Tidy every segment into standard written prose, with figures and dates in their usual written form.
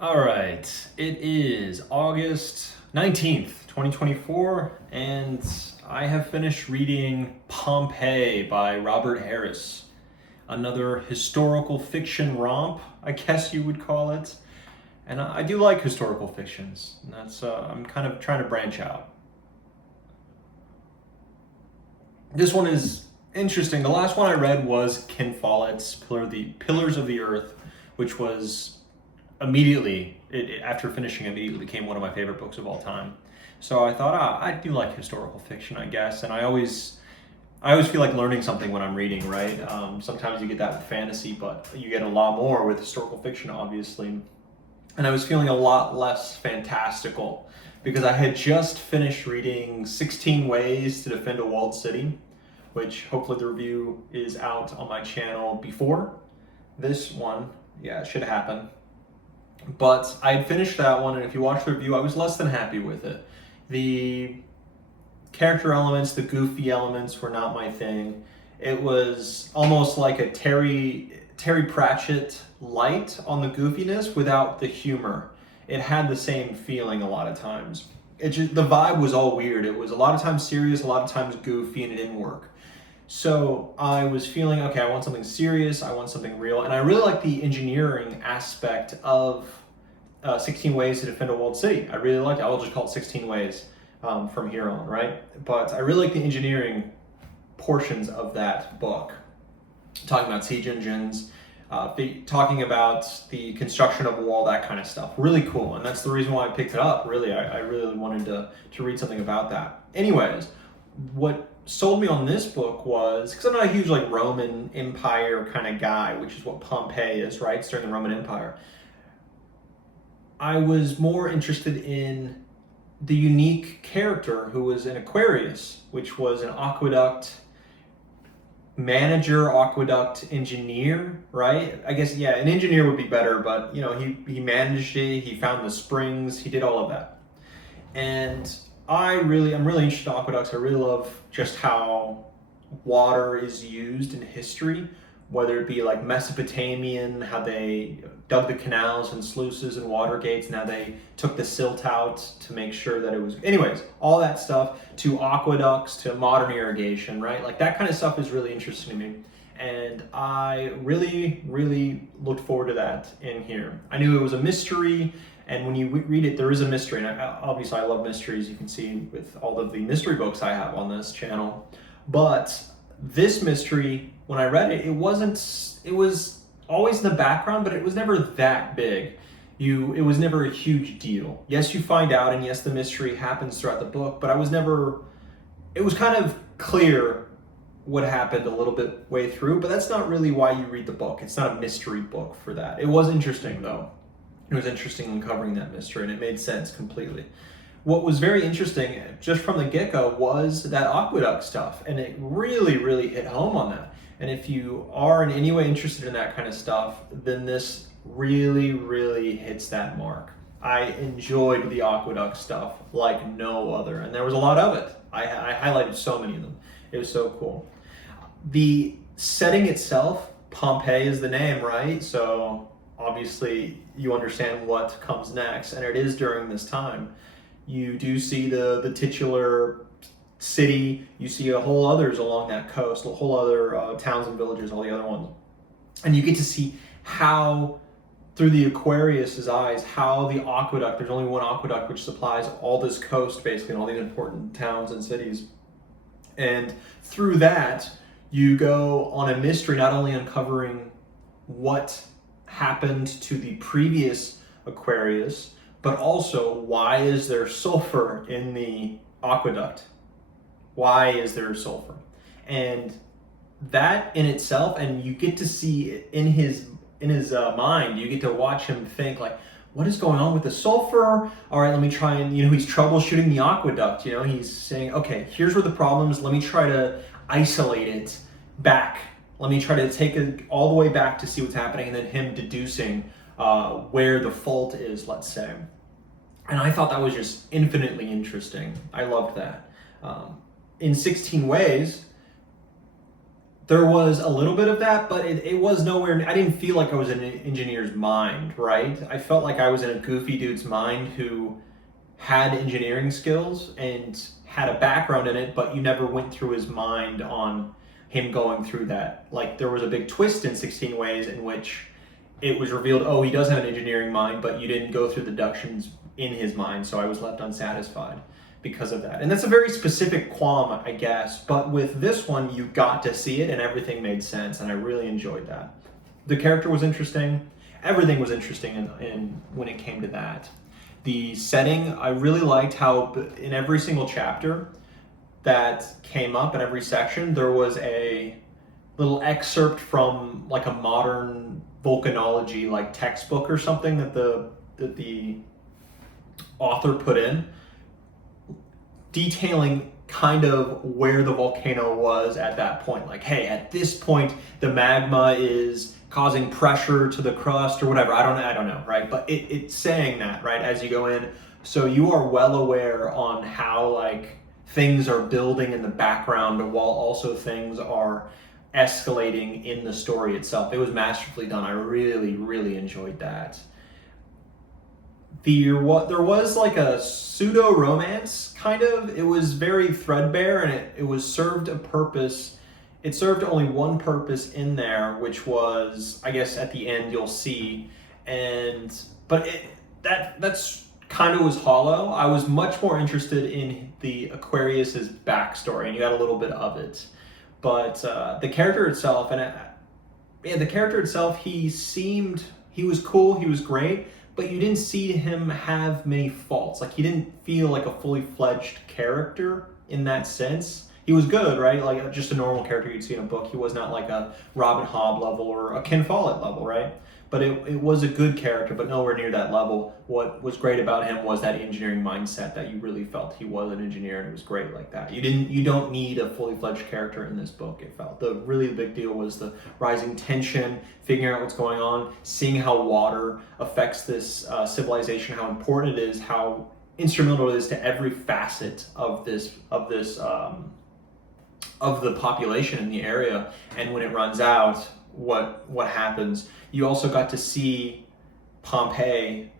All right, it is August 19th, 2024, and I have finished reading Pompeii by Robert Harris. Another historical fiction romp, I guess you would call it. And I do like historical fictions, and I'm kind of trying to branch out. This one is interesting. The last one I read was Ken Follett's Pillars of the Earth, which was after finishing immediately became one of my favorite books of all time. So I thought, I do like historical fiction, I guess, and I always feel like learning something when I'm reading, right? Sometimes you get that with fantasy, but you get a lot more with historical fiction, obviously. And I was feeling a lot less fantastical because I had just finished reading 16 Ways to Defend a Walled City, which hopefully the review is out on my channel before this one. Yeah, it should happen. But I had finished that one, and if you watch the review, I was less than happy with it. The character elements, the goofy elements were not my thing. It was almost like a Terry Pratchett light on the goofiness without the humor. It had the same feeling a lot of times. The vibe was all weird. It was a lot of times serious, a lot of times goofy, and it didn't work. So I was feeling, okay, I want something serious, I want something real, and I really like the engineering aspect of 16 Ways to Defend a Walled City. I really like it. I'll just call it 16 Ways from here on, right? But I really like the engineering portions of that book. Talking about siege engines, talking about the construction of a wall, that kind of stuff. Really cool, and that's the reason why I picked it up, really. I really wanted to read something about that. Anyways, what sold me on this book was, because I'm not a huge like Roman Empire kind of guy, which is what Pompeii is, right? It's during the Roman Empire. I was more interested in the unique character who was an Aquarius, which was an aqueduct manager, aqueduct engineer, right? I guess, yeah, an engineer would be better, but he managed it, he found the springs, he did all of that. And I'm really interested in aqueducts. I really love just how water is used in history, whether it be like Mesopotamian, how they dug the canals and sluices and water gates, and how they took the silt out to make sure that it was, anyways, all that stuff, to aqueducts, to modern irrigation, right? Like that kind of stuff is really interesting to me. And I really looked forward to that in here. I knew it was a mystery, and when you read it, there is a mystery. And obviously I love mysteries, you can see with all of the mystery books I have on this channel. But this mystery, when I read it, it was always in the background, but it was never that big. It was never a huge deal. Yes, you find out, and yes, the mystery happens throughout the book, but it was kind of clear what happened a little bit way through, but that's not really why you read the book. It's not a mystery book for that. It was interesting though. It was interesting uncovering that mystery, and it made sense completely. What was very interesting just from the get-go was that aqueduct stuff, and it really hit home on that. And if you are in any way interested in that kind of stuff, then this really hits that mark. I enjoyed the aqueduct stuff like no other, and there was a lot of it. I highlighted so many of them. It was so cool. The setting itself, Pompeii is the name, right? So obviously you understand what comes next, and it is during this time. You do see the titular city, you see a whole others along that coast, a whole other towns and villages, all the other ones. And you get to see how, through the Aquarius's eyes, how the aqueduct, there's only one aqueduct which supplies all this coast basically, and all these important towns and cities. And through that, you go on a mystery, not only uncovering what happened to the previous Aquarius, but also why is there sulfur in the aqueduct? Why is there sulfur? And that in itself, and you get to see it in his mind, you get to watch him think like, what is going on with the sulfur? All right, let me try and, he's troubleshooting the aqueduct. He's saying, okay, here's where the problem is. Let me try to isolate it back. Let me try to take it all the way back to see what's happening, and then him deducing where the fault is, let's say. And I thought that was just infinitely interesting. I loved that. In 16 Ways, There was a little bit of that, but it was nowhere. I didn't feel like I was in an engineer's mind, right? I felt like I was in a goofy dude's mind who had engineering skills and had a background in it, but you never went through his mind on him going through that. Like there was a big twist in 16 Ways in which it was revealed, oh, he does have an engineering mind, but you didn't go through the deductions in his mind, so I was left unsatisfied because of that. And that's a very specific qualm, I guess, but with this one, you got to see it and everything made sense, and I really enjoyed that. The character was interesting. Everything was interesting in when it came to that. The setting, I really liked how in every single chapter that came up in every section, there was a little excerpt from like a modern volcanology like textbook or something that the author put in, detailing kind of where the volcano was at that point. Like, hey, at this point, the magma is causing pressure to the crust or whatever. I don't know, right? But it's saying that, right, as you go in. So you are well aware on how like things are building in the background while also things are escalating in the story itself. It was masterfully done. I really, really enjoyed that. There was like a pseudo romance kind of. It was very threadbare, and it was served a purpose. It served only one purpose in there, which was, I guess, at the end you'll see. But that's kind of was hollow. I was much more interested in the Aquarius's backstory, and you had a little bit of it. But the character itself, he was cool, he was great, but you didn't see him have many faults. Like, he didn't feel like a fully fledged character in that sense. He was good, right? Like just a normal character you'd see in a book. He was not like a Robin Hobb level or a Ken Follett level, right? But it was a good character, but nowhere near that level. What was great about him was that engineering mindset that you really felt he was an engineer, and it was great like that. You don't need a fully fledged character in this book. It felt the big deal was the rising tension, figuring out what's going on, seeing how water affects this civilization, how important it is, how instrumental it is to every facet of the population in the area, and when it runs out, what happens. You also got to see Pompeii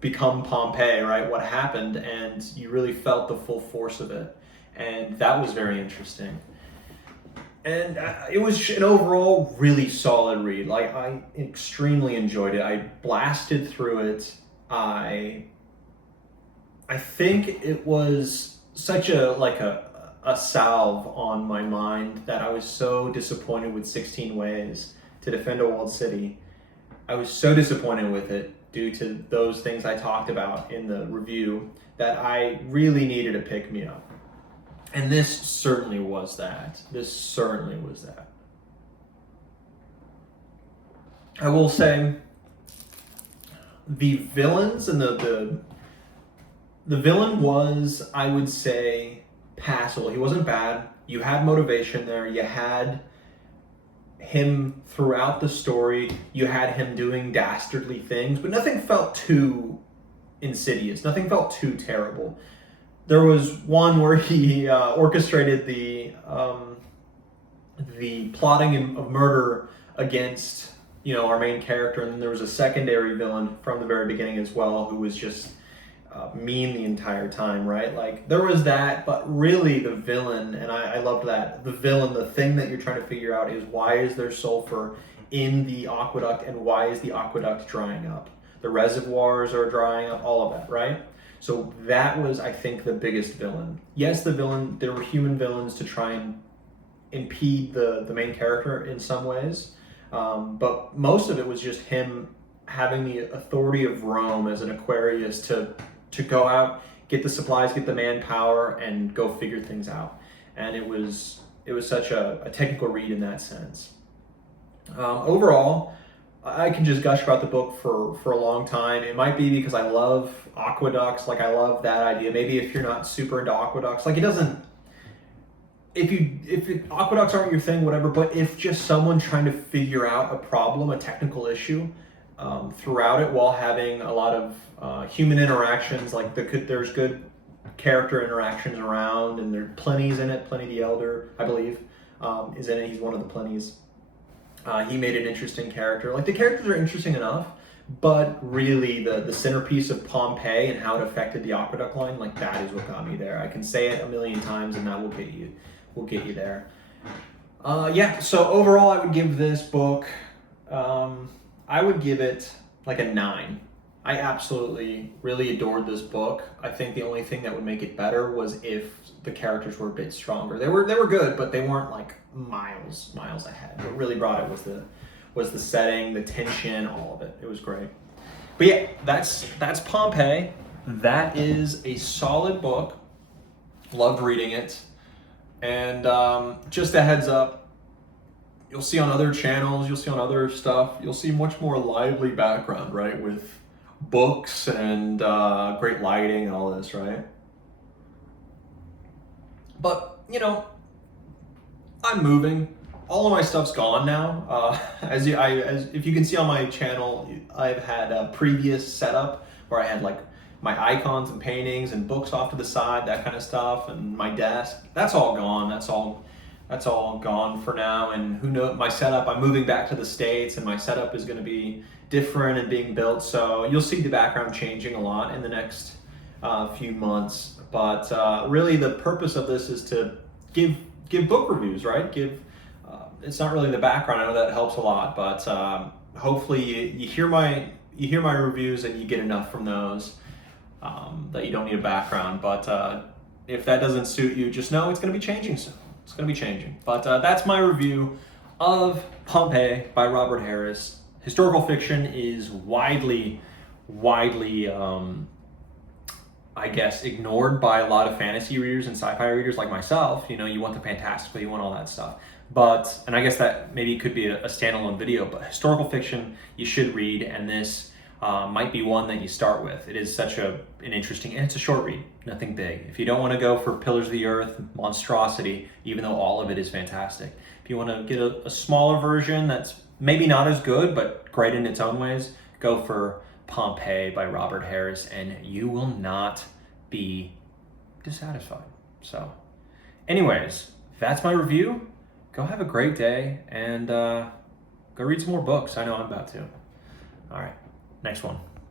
become Pompeii, right? What happened, and you really felt the full force of it, and that was very interesting. And it was an overall really solid read. Like, I extremely enjoyed it. I blasted through it. I think it was such a salve on my mind that I was so disappointed with 16 Ways to Defend a Walled City. I was so disappointed with it due to those things I talked about in the review that I really needed a pick-me-up. And this certainly was that. I will say the villains and the villain was, I would say, passable. He wasn't bad. You had motivation there. You had him throughout the story. You had him doing dastardly things, but nothing felt too insidious. Nothing felt too terrible. There was one where he orchestrated the plotting of murder against our main character, and then there was a secondary villain from the very beginning as well who was just mean the entire time, right? Like, there was that, but really the villain, and I loved that, the villain, the thing that you're trying to figure out is, why is there sulfur in the aqueduct, and why is the aqueduct drying up? The reservoirs are drying up, all of that, right? So that was, I think, the biggest villain. Yes, there were human villains to try and impede the main character in some ways, but most of it was just him having the authority of Rome as an Aquarius to go out, get the supplies, get the manpower, and go figure things out. And it was such a technical read in that sense. Overall, I can just gush about the book for a long time. It might be because I love aqueducts, like I love that idea. Maybe if you're not super into aqueducts, like aqueducts aren't your thing, whatever, but if just someone trying to figure out a problem, a technical issue, throughout it while having a lot of human interactions, like there's good character interactions around, and there's Pliny's in it, Pliny the Elder, I believe. is in it. He's one of the Plenties. He made an interesting character. Like, the characters are interesting enough, but really the centerpiece of Pompeii and how it affected the aqueduct line, like, that is what got me there. I can say it a million times and that will get you there. Yeah, so overall I would give this book, I would give it like a 9. I absolutely really adored this book. I think the only thing that would make it better was if the characters were a bit stronger. They were good, but they weren't like miles ahead. What really brought it was the setting, the tension, all of it. It was great. But yeah, that's Pompeii. That is a solid book. Loved reading it. And just a heads up, you'll see on other channels, you'll see on other stuff, you'll see much more lively background, right? With books and great lighting and all this, right? But, you know, I'm moving. All of my stuff's gone now. As if you can see on my channel, I've had a previous setup where I had like my icons and paintings and books off to the side, that kind of stuff, and my desk. That's all gone. That's all gone for now. And who knows, my setup, I'm moving back to the States and my setup is going to be different and being built. So you'll see the background changing a lot in the next few months. But really the purpose of this is to give book reviews, right? It's not really the background. I know that helps a lot, but hopefully you hear my reviews and you get enough from those that you don't need a background. But if that doesn't suit you, just know it's going to be changing soon. It's going to be changing. But that's my review of Pompeii by Robert Harris. Historical fiction is widely, I guess, ignored by a lot of fantasy readers and sci-fi readers like myself. You know, you want the fantastical, you want all that stuff. But, and I guess that maybe could be a standalone video, but historical fiction you should read, and this might be one that you start with. It is such an interesting, and it's a short read, nothing big. If you don't want to go for Pillars of the Earth, monstrosity, even though all of it is fantastic. If you want to get a smaller version that's maybe not as good, but great in its own ways, go for Pompeii by Robert Harris, and you will not be dissatisfied. So, anyways, that's my review. Go have a great day, and go read some more books. I know I'm about to. All right, next one.